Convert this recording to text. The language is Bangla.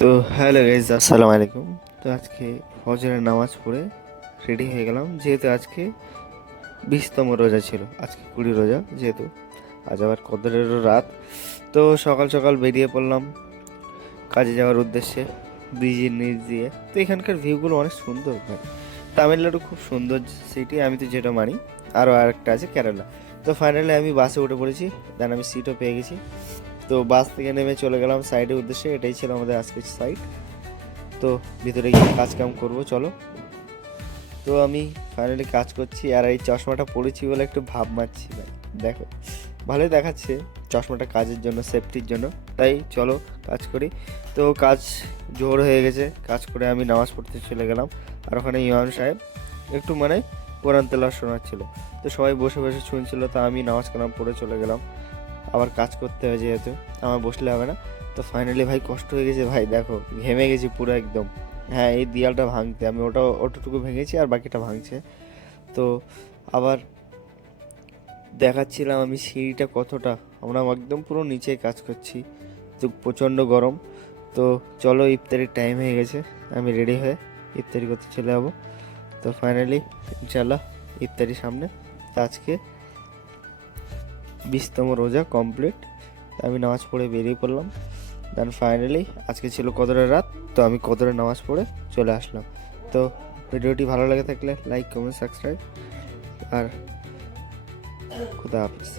তো হ্যালো গাইজ, আসসালামু আলাইকুম। তো আজকে ফজরের নামাজ পড়ে রেডি হয়ে গেলাম, যেহেতু আজকে 20তম রোজা ছিল। আজকে 20 রোজা, যেহেতু আজ আবার কদরেরও রাত। তো সকাল সকাল বেরিয়ে পড়লাম কাজে যাওয়ার উদ্দেশ্যে, ব্রিজের নিচ দিয়ে। তো এখানকার ভিউগুলো অনেক সুন্দর ভাই। তামিলনাড়ু খুব সুন্দর সিটি, আমি তো যেটা মানি। আরও আরেকটা আছে কেরালা। তো ফাইনালি আমি বাসে উঠে পড়েছি, দেন আমি সিটও পেয়ে গেছি। তো বাস থেকে নেমে চলে গেলাম সাইডের উদ্দেশ্যে। এটাই ছিল আমাদের আজকের সাইড। তো ভিতরে গিয়ে কাজ কাম করবো, চলো। তো আমি ফাইনালি কাজ করছি, আর এই চশমাটা পরেছি বলে একটু ভাব মারছি ভাই। দেখো, ভালোই দেখাচ্ছে চশমাটা কাজের জন্য, সেফটির জন্য। তাই চলো কাজ করি। তো কাজ জোর হয়ে গেছে, কাজ করে আমি নামাজ পড়তে চলে গেলাম। আর ওখানে ইমাম সাহেব একটু কোরআন তেলাওয়াত শোনাচ্ছিল। তো সবাই বসে বসে শুনছিল, তো আমি নামাজ কালাম পড়ে চলে গেলাম। আবার কাজ করতে হবে, যেহেতু আমার বসলে হবে না। তো ফাইনালি ভাই কষ্ট হয়ে গেছে ভাই, দেখো ঘেমে গেছি পুরো একদম। হ্যাঁ, এই দেয়ালটা ভাঙতে আমি ওটুকু ভেঙেছি, আর বাকিটা ভাঙছে। তো আবার দেখাচ্ছিলাম আমি সিঁড়িটা কতটা, আমরা একদম পুরো নিচে কাজ করছি। তো প্রচণ্ড গরম। তো চলো, ইফতারির টাইম হয়ে গেছে, আমি রেডি হয়ে ইফতারি করতে চলে যাবো। তো ফাইনালি ইনশাল্লাহ ইফতারি সামনে। তো আজকে 20তম রোজা কমপ্লিট। আমি নামাজ পড়ে বেরিয়ে পড়লাম। দেন ফাইনালি আজকে ছিল কদরের রাত, তো আমি কদরের নামাজ পড়ে চলে আসলাম। তো ভিডিওটি ভালো লাগে থাকলে লাইক, কমেন্ট, সাবস্ক্রাইব, আর খুদা হাফেজ।